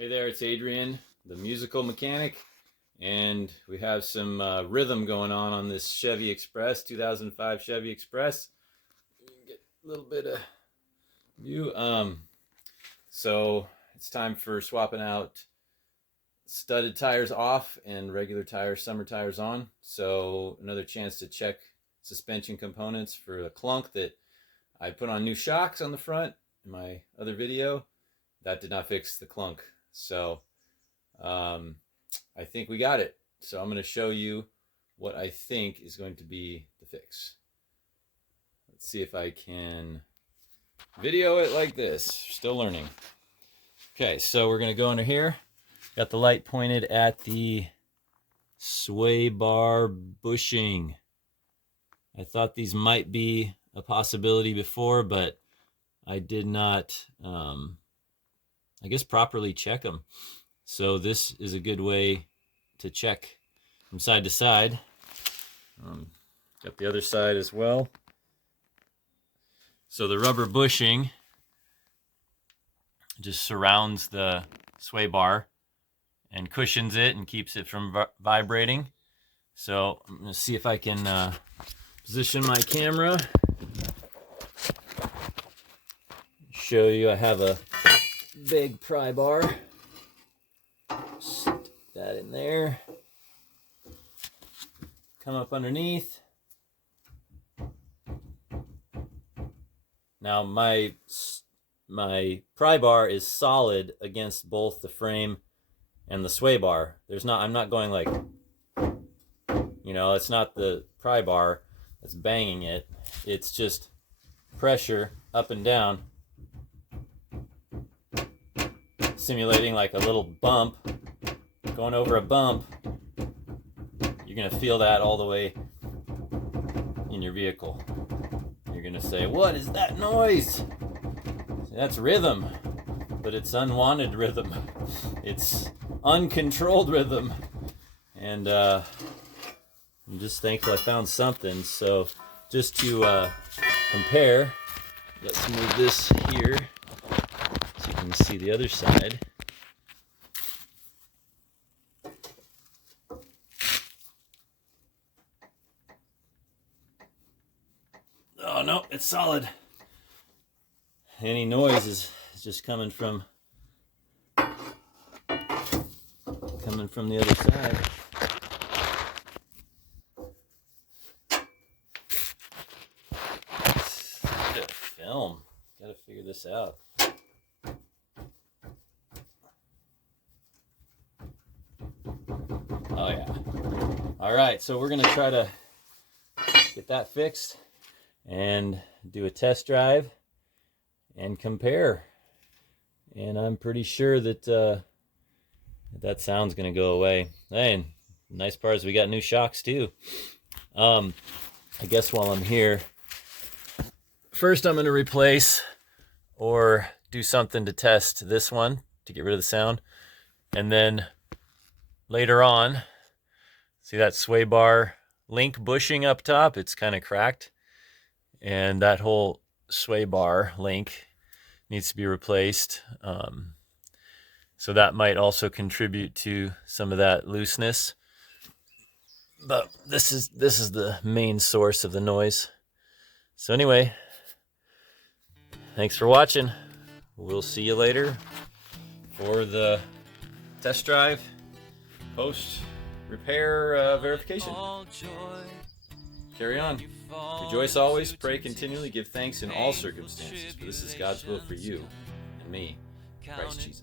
Hey there, it's Adrian, the musical mechanic, and we have some rhythm going on this Chevy Express, 2005 Chevy Express. You can get a little bit of view. So it's time for swapping out studded tires off and regular tires, summer tires on. So another chance to check suspension components for the clunk that I put on new shocks on the front in my other video. That did not fix the clunk. So I think we got it. So I'm going to show you what I think is going to be the fix. Let's see if I can video it like this. Still learning. Okay, so we're going to go under here. Got the light pointed at the sway bar bushing. I thought these might be a possibility before, but I did not I guess properly check them. So this is a good way to check from side to side. Got the other side as well. So the rubber bushing just surrounds the sway bar and cushions it and keeps it from vibrating. So I'm going to see if I can position my camera. Show you I have a big pry bar. Stick that in there. Come up underneath. Now my pry bar is solid against both the frame and the sway bar. I'm not going like, it's not the pry bar that's banging it. It's just pressure up and down, simulating like a little bump. Going over a bump, you're going to feel that all the way in your vehicle. You're going to say, what is that noise? That's rhythm, but it's unwanted rhythm. It's uncontrolled rhythm. And I'm just thankful I found something. So just to compare, let's move this here so you can see the other side. Oh no, it's solid. Any noise is just coming from the other side. Let's get a film. Gotta figure this out. Oh yeah. All right, so we're gonna try to get that fixed and do a test drive and compare. And I'm pretty sure that that sound's gonna go away. Hey, and nice part is we got new shocks too. I guess while I'm here, first I'm gonna replace or do something to test this one to get rid of the sound, and then later on, see that sway bar link bushing up top? It's kind of cracked, and that whole sway bar link needs to be replaced. So that might also contribute to some of that looseness. But this is the main source of the noise. So anyway, thanks for watching. We'll see you later for the test drive, post repair verification. Carry on. Rejoice always, pray continually, give thanks in all circumstances, for this is God's will for you and me, Christ Jesus.